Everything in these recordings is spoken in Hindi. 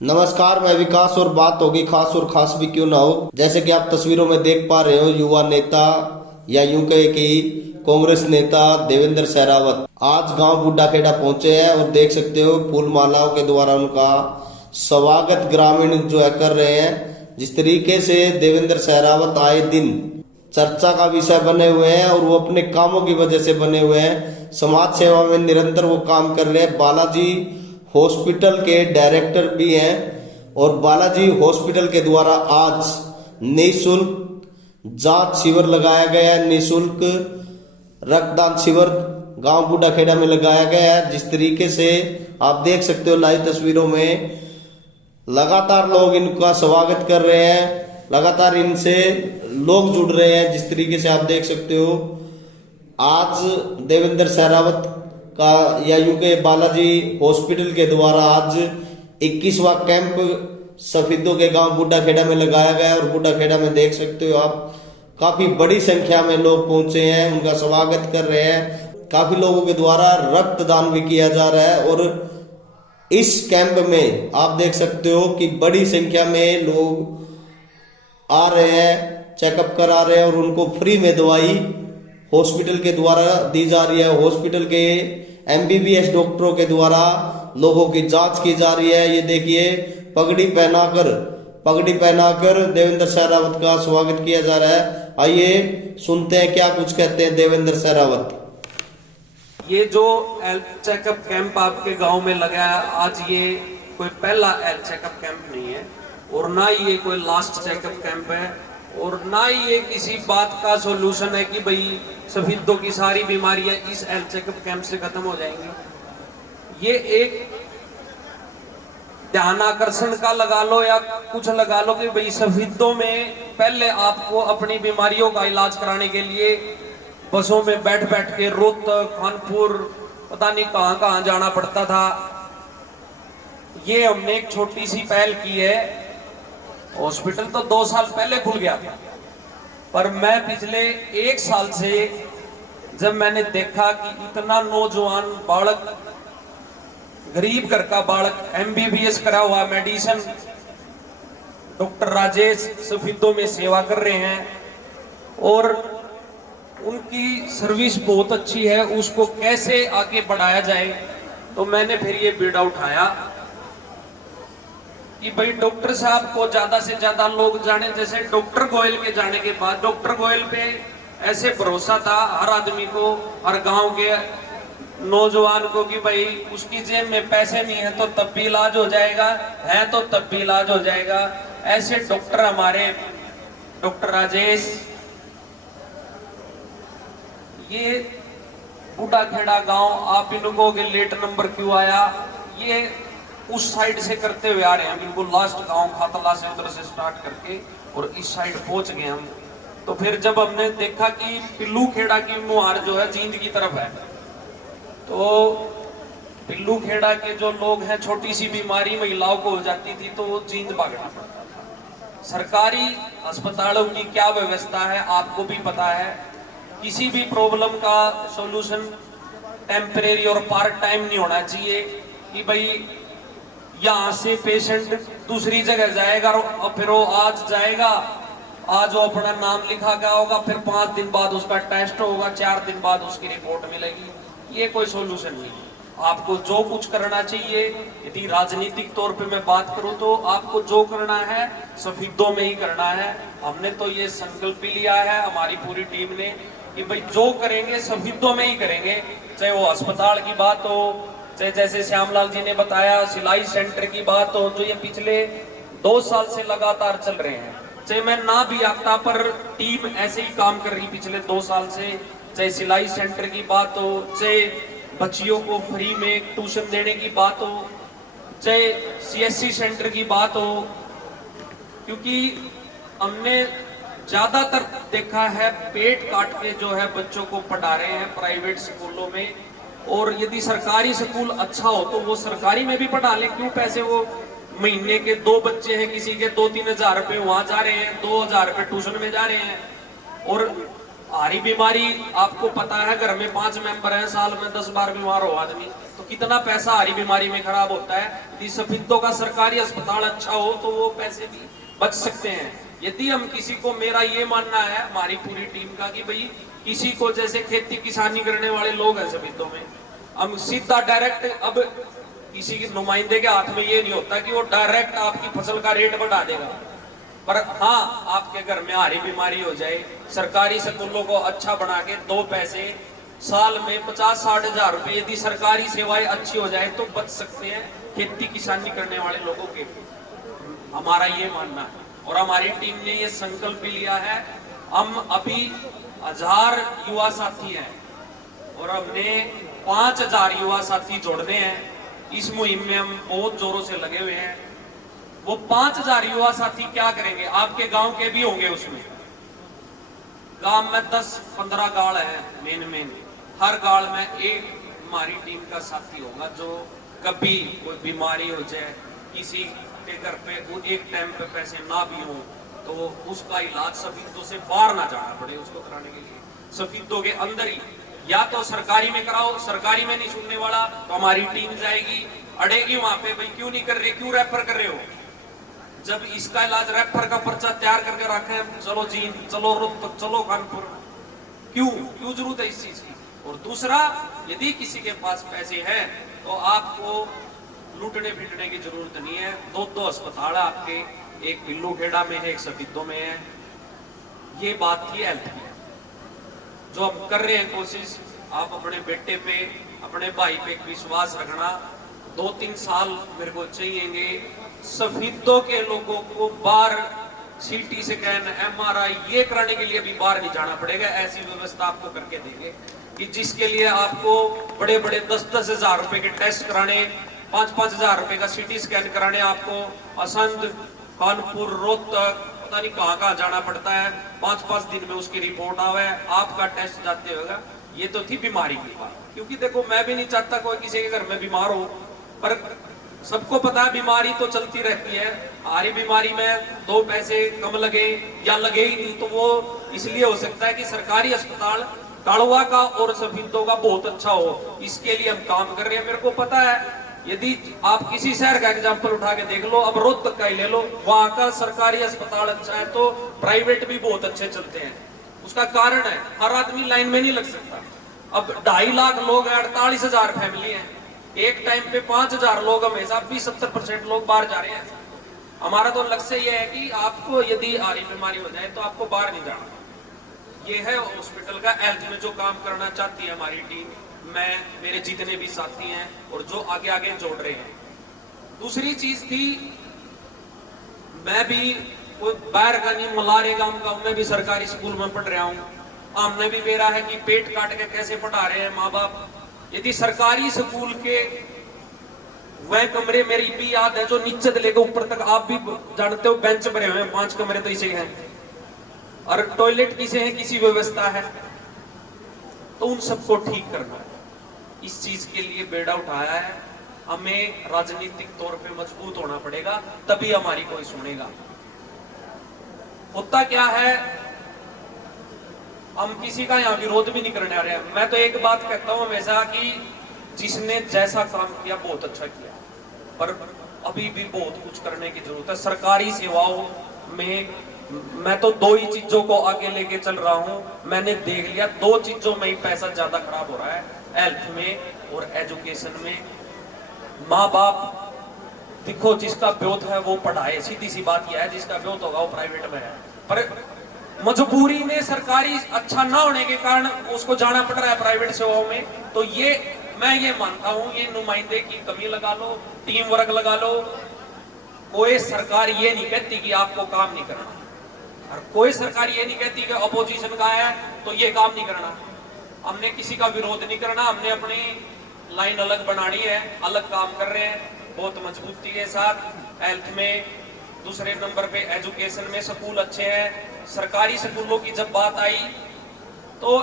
नमस्कार, मैं विकास और बात होगी खास और खास भी क्यों ना हो। जैसे कि आप तस्वीरों में देख पा रहे हो, युवा नेता या यूं कहे कि कांग्रेस नेता देवेंद्र सहरावत आज गांव बुड्ढा खेड़ा पहुंचे हैं और देख सकते हो फूल मालाओं के द्वारा उनका स्वागत ग्रामीण जो है कर रहे हैं। जिस तरीके से देवेंद्र सहरावत आए दिन चर्चा का विषय बने हुए हैं और वो अपने कामों की वजह से बने हुए हैं। समाज सेवा में निरंतर वो काम कर रहे हैं। बालाजी हॉस्पिटल के डायरेक्टर भी हैं और बालाजी हॉस्पिटल के द्वारा आज निःशुल्क जांच शिविर लगाया गया है। निःशुल्क रक्तदान शिविर गांव बूढ़ा खेड़ा में लगाया गया है। जिस तरीके से आप देख सकते हो लाइव तस्वीरों में लगातार लोग इनका स्वागत कर रहे हैं, लगातार इनसे लोग जुड़ रहे हैं। जिस तरीके से आप देख सकते हो आज देवेंद्र सहरावत का या यूं के बालाजी हॉस्पिटल के द्वारा आज 21वां कैंप सफीदों के गांव बूढ़ा खेड़ा में लगाया गया और बूढ़ा खेड़ा में देख सकते हो आप काफी बड़ी संख्या में लोग पहुंचे हैं, उनका स्वागत कर रहे हैं। काफी लोगों के द्वारा रक्तदान भी किया जा रहा है और इस कैंप में आप देख सकते हो कि बड़ी संख्या में लोग आ रहे हैं, चेकअप करा रहे हैं और उनको फ्री में दवाई हॉस्पिटल के द्वारा दी जा रही है। हॉस्पिटल के एमबीबीएस डॉक्टरों के द्वारा लोगों की जांच की जा रही है। ये देखिए पगड़ी पहनाकर देवेंद्र सहरावत का स्वागत किया जा रहा है। आइए सुनते हैं क्या कुछ कहते हैं देवेंद्र सहरावत। ये जो हेल्थ चेकअप कैंप आपके गांव में लगा है आज, ये कोई पहला हेल्थ चेकअप कैंप नहीं है और ना ही ये कोई लास्ट चेकअप कैंप है और ना ही ये किसी बात का सॉल्यूशन है कि भाई सफेदों की सारी बीमारियां इस हेल्थ चेकअप कैंप से खत्म हो जाएंगी। ये एक ध्यान आकर्षण का लगा लो या कुछ लगा लो कि भाई सफेदों में पहले आपको अपनी बीमारियों का इलाज कराने के लिए बसों में बैठ बैठ के रोहतक, कानपुर, पता नहीं कहां कहां जाना पड़ता था। ये हमने एक छोटी सी पहल की है। हॉस्पिटल तो 2 साल पहले खुल गया था, पर मैं पिछले 1 साल से जब मैंने देखा कि इतना नौजवान बालक, गरीब घर का बालक, एमबीबीएस करा हुआ, मेडिसिन, डॉक्टर राजेश सफेदों में सेवा कर रहे हैं और उनकी सर्विस बहुत अच्छी है, उसको कैसे आगे बढ़ाया जाए। तो मैंने फिर ये बीड़ा उठाया कि भाई डॉक्टर साहब को ज्यादा से ज्यादा लोग जाने। जैसे डॉक्टर गोयल के जाने के बाद डॉक्टर गोयल पे ऐसे भरोसा था हर आदमी को, हर गांव के नौजवान को कि भाई उसकी जेब में पैसे नहीं है तो तब भी इलाज हो जाएगा, है तो तब भी इलाज हो जाएगा। ऐसे डॉक्टर हमारे डॉक्टर राजेश, ये बूढ़ा खेड़ा गांव, आप इनको के लेट नंबर क्यों आया, ये उस साइड से करते हुए आ रहे हैं, बिल्कुल लास्ट गांव खातला से उधर से स्टार्ट करके और इस साइड पहुंच गए हम। तो फिर जब हमने देखा कि पिल्लू खेड़ा की मुहार जो है जींद की तरफ है, तो पिल्लू खेड़ा के जो लोग हैं, छोटी सी बीमारी महिलाओं को हो जाती थी तो वो जींद भागना पड़ता था। सरकारी अस्पतालों की क्या व्यवस्था है आपको भी पता है। किसी भी प्रॉब्लम का सॉल्यूशन टेम्परेरी और पार्ट टाइम नहीं होना चाहिए कि भाई यहाँ से पेशेंट दूसरी जगह जाएगा और फिर वो आज जाएगा, आज वो अपना नाम लिखा गया होगा, फिर 5 दिन बाद उसका टेस्ट होगा, 4 दिन बाद उसकी रिपोर्ट मिलेगी। ये कोई सॉल्यूशन नहीं। आपको जो कुछ करना चाहिए, यदि राजनीतिक तौर पे मैं बात करूं तो आपको जो करना है सफेदों में ही करना है। हमने तो ये संकल्प भी लिया है हमारी पूरी टीम ने कि भाई जो करेंगे सफेदों में ही करेंगे। चाहे वो अस्पताल की बात हो, चाहे जैसे श्यामलाल जी ने बताया सिलाई सेंटर की बात हो, जो ये पिछले 2 साल से लगातार चल रहे हैं। चाहे मैं ना भी आता पर टीम ऐसे ही काम कर रही पिछले 2 साल से। चाहे सिलाई सेंटर की बात हो, चाहे बच्चियों को फ्री में ट्यूशन देने की बात हो, चाहे सीएससी सेंटर की बात हो, क्योंकि हमने ज्यादातर देखा है पेट काट के जो है बच्चों को पढ़ा रहे हैं प्राइवेट स्कूलों में। और यदि सरकारी स्कूल अच्छा हो तो वो सरकारी में भी पढ़ा ले, क्यों पैसे वो महीने के 2 बच्चे हैं किसी के 2-3 हजार रुपए वहां जा रहे हैं, 2,000 रुपए ट्यूशन में जा रहे हैं। और हारी बीमारी आपको पता है, घर में 5 मेंबर हैं, साल में 10 बार बीमार हो आदमी, तो कितना पैसा हरी बीमारी में खराब होता है। यदि सफेदों का सरकारी अस्पताल अच्छा हो तो वो पैसे भी बच सकते हैं। यदि हम किसी को, मेरा ये मानना है हमारी पूरी टीम का, कि भाई किसी को जैसे खेती किसानी करने वाले लोग हैं सफेदों में, हम सीधा डायरेक्ट, अब किसी के नुमाइंदे के हाथ में ये नहीं होता कि वो डायरेक्ट आपकी फसल का रेट बढ़ा देगा, पर हाँ आपके घर में हरी बीमारी हो जाए, सरकारी स्कूलों को अच्छा बना के 2 पैसे साल में 50-60 हजार रुपए यदि सरकारी सेवाएं अच्छी हो जाए तो बच सकते हैं खेती किसानी करने वाले लोगों के। हमारा ये मानना है और हमारी टीम ने ये संकल्प भी लिया है। हम अभी 1000 युवा साथी हैं और हमने 5000 युवा साथी जोड़ने हैं। इस मुहिम में हम बहुत जोरों से लगे हुए हैं। वो 5000 युवा साथी क्या करेंगे, आपके गांव के भी होंगे, उसमें गांव में 10-15 गाड़ है मेन, हर गाड़ में एक हमारी टीम का साथी होगा जो कभी कोई बीमारी हो जाए, किसी के घर पे एक टाइम पे पैसे ना भी हो तो उसका इलाज सफीदों से बाहर ना जाना पड़े उसको कराने के लिए, सफीदों के अंदर ही, या तो सरकारी में कराओ, सरकारी में नहीं सुनने वाला तो हमारी टीम जाएगी, अड़ेगी वहां पे, भाई क्यों नहीं कर रहे, क्यों रेफर कर रहे हो। जब इसका इलाज रेफर का पर्चा तैयार करके रखे, चलो जींद, चलो रोहतक, चलो कानपुर, क्यों जरूरत है इस चीज की। और दूसरा, यदि किसी के पास पैसे हैं तो आपको लूटने पीटने की जरूरत नहीं है। 2 अस्पताल है आपके, एक पिल्लू खेड़ा में है, एक सफीदों में है। ये बात थी हेल्थ की, जो हम कर रहे हैं कोशिश। आप अपने बेटे पे, अपने भाई पे विश्वास रखना। 2-3 साल मेरे को चाहिएंगे सफीदों के लोगों को बाहर सीटी स्कैन, MRI ये कराने के लिए भी बाहर नहीं जाना पड़ेगा। ऐसी व्यवस्था आपको करके देंगे कि जिसके लिए आपको बड़े बड़े 10-10 हजार रुपए के टेस्ट कराने, 5-5 हजार रुपए का CT स्कैन कराने, आपको असंध, कानपुर, रोहतक, पता नहीं कहाँ जाना पड़ता है। 5-5 दिन में उसकी रिपोर्ट आवे, आपका टेस्ट जाते होगा। ये तो थी बीमारी की बात, क्योंकि देखो मैं भी नहीं चाहता कोई किसी के घर में बीमार हो, पर सबको पता है बीमारी तो चलती रहती है। हमारी बीमारी में 2 पैसे कम लगे या लगे ही नहीं तो वो इसलिए हो सकता है कि सरकारी अस्पताल काड़वा का और सफीदों का बहुत अच्छा हो। इसके लिए हम काम कर रहे हैं। मेरे को पता है, यदि आप किसी शहर का एग्जाम्पल उठा के देख लो, अब रोहतक का ही ले लो, वहां का सरकारी अस्पताल अच्छा है तो प्राइवेट भी बहुत अच्छे चलते हैं। उसका कारण है हर आदमी लाइन में नहीं लग सकता। अब 2.5 लाख लोग हैं, 48 हजार फैमिली है, एक टाइम पे 5000 लोग, हमेशा भी 70% लोग बाहर जा रहे हैं। हमारा तो लक्ष्य ये है कि आपको यदि आरी बीमारी हो जाए तो आपको बाहर नहीं जाना। ये है हॉस्पिटल का हेल्थ में जो काम करना चाहती है हमारी टीम, मैं, मेरे जितने भी साथी हैं और जो आगे आगे जोड़ रहे हैं। दूसरी चीज थी, मैं भी कोई बाहर का नहीं, मलारे गांव का, मैं भी सरकारी स्कूल में पढ़ रहा हूँ। हमने भी बेरा है कि पेट काट के कैसे पढ़ा रहे हैं माँ बाप। यदि सरकारी स्कूल के वह कमरे, मेरी भी याद है, जो नीचे से लेकर ऊपर तक, आप भी जानते हो, बेंच बने हुए हैं, 5 कमरे तो इसे हैं, और टॉयलेट किसे है, किसी व्यवस्था है, तो उन सबको ठीक करना है। इस चीज के लिए बेड़ा उठाया है। हमें राजनीतिक तौर पे मजबूत होना पड़ेगा, तभी हमारी कोई सुनेगा। होता क्या है, हम किसी का यहाँ विरोध भी नहीं करने आ रहे हैं। मैं तो एक बात कहता हूँ हमेशा कि जिसने जैसा काम किया बहुत अच्छा किया, पर अभी भी बहुत कुछ करने की जरूरत है। सरकारी सेवाओं में मैं तो 2 ही चीजों को आगे लेके चल रहा हूँ। मैंने देख लिया 2 चीजों में ही पैसा ज्यादा खराब हो रहा है, हेल्थ में और एजुकेशन में। माँ बाप देखो, जिसका ब्योत है वो पढ़ाए, सीधी सी बात यह है, जिसका ब्योत होगा वो प्राइवेट में है, पर मजबूरी में सरकारी अच्छा ना होने के कारण उसको जाना पड़ रहा है प्राइवेट सेवाओं में। तो ये मैं ये मानता हूँ, ये नुमाइंदे की कमी लगा लो, टीम वर्क लगा लो। कोई सरकार ये नहीं कहती कि आपको काम नहीं करना, और कोई सरकार ये नहीं कहती कि अपोजिशन का है तो ये काम नहीं करना। हमने किसी का विरोध नहीं करना, हमने अपनी लाइन अलग बनानी है, अलग काम कर रहे हैं बहुत मजबूती के साथ। हेल्थ में, दूसरे नंबर पे एजुकेशन में स्कूल अच्छे हैं। सरकारी स्कूलों की जब बात आई तो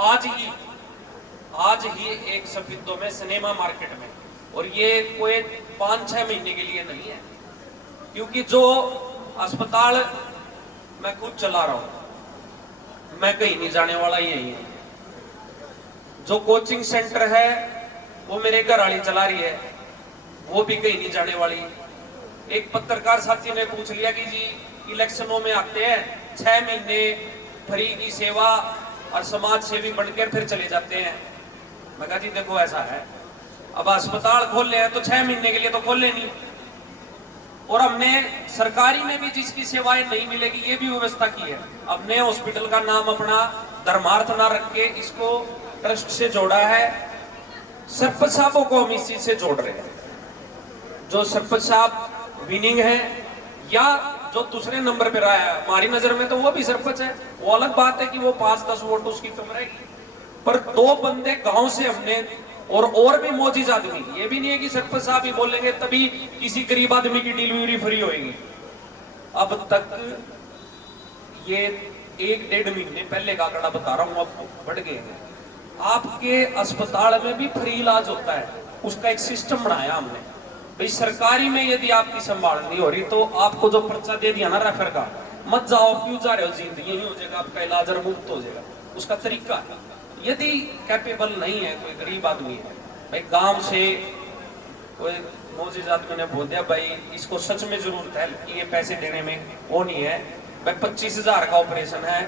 आज ही एक सफीदों में सिनेमा मार्केट में, और ये कोई 5-6 महीने के लिए नहीं है, क्योंकि जो अस्पताल मैं खुद चला रहा हूं, मैं कहीं नहीं जाने वाला, यही है। जो कोचिंग सेंटर है वो मेरे घर वाली चला रही है, वो भी कहीं नहीं जाने वाली। एक पत्रकार साथी ने पूछ लिया कि जी इलेक्शनों में आते हैं 6 महीने फ्री की सेवा और समाज सेवी बनकर फिर चले जाते हैं। मैं कहा जी देखो ऐसा है, अब अस्पताल खोले हैं तो 6 महीने के लिए तो खोले नहीं, और हमने सरकारी में भी जिसकी सेवाएं नहीं मिलेगी ये भी व्यवस्था की है। हमने हॉस्पिटल का नाम अपना धर्मार्थ ना रख के इसको ट्रस्ट से जोड़ा है। सरपंच साहबों को हम इस चीज से जोड़ रहे हैं। जो सरपंच साहब विनिंग है या जो दूसरे नंबर पे रहा है, हमारी नजर में तो वो भी सरपंच है। वो अलग बात है कि वो 5-10 वोट उसकी कम रहेगी, पर 2 बंदे गांव से हमने, और भी मौजूद आदमी, ये भी नहीं है कि सरपंच साहब ही बोलेंगे तभी किसी गरीब आदमी की डिलीवरी फ्री होगी। अब तक ये 1-1.5 महीने पहले का आंकड़ा बता रहा हूं, अब बढ़ गए हैं। आपके अस्पताल में भी फ्री इलाज होता है, उसका एक सिस्टम बनाया हमने। भाई सरकारी में यदि आपकी संभाल नहीं हो रही तो आपको जो पर्चा दे दिया ना रेफर का, मत जाओ, क्यों जा रहे हो, जिंदगी यही हो जाएगा, आपका इलाज और मुफ्त हो जाएगा। उसका तरीका है, यदि कैपेबल नहीं है, कोई गरीब आदमी है, भाई गांव से कोई मौजूद आदमी ने बोल दिया भाई इसको सच में जरूरत है कि ये पैसे देने में वो नहीं है, भाई 25,000 का ऑपरेशन है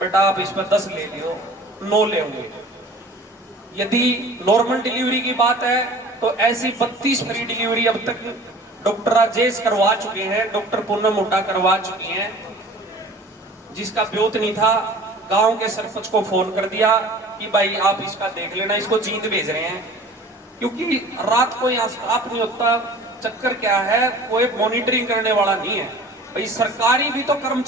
बेटा, आप इस पर 10 ले लियो, 9 ले होंगे। यदि नॉर्मल डिलीवरी की बात है तो ऐसी 32 फ्री डिलीवरी अब तक डॉक्टर राजेश करवा चुके हैं, डॉक्टर पूनम हुड्डा करवा चुकी हैं। जिसका ब्योत नहीं था, गांव के सरपंच को फोन कर दिया कि भाई आप इसका देख लेना, इसको जींद भेज रहे हैं, क्योंकि रात को यहाँ स्टाफ नहीं होता। चक्कर क्या है, कोई मॉनिटरिंग करने वाला नहीं है। भाई सरकारी भी तो कर्मचारी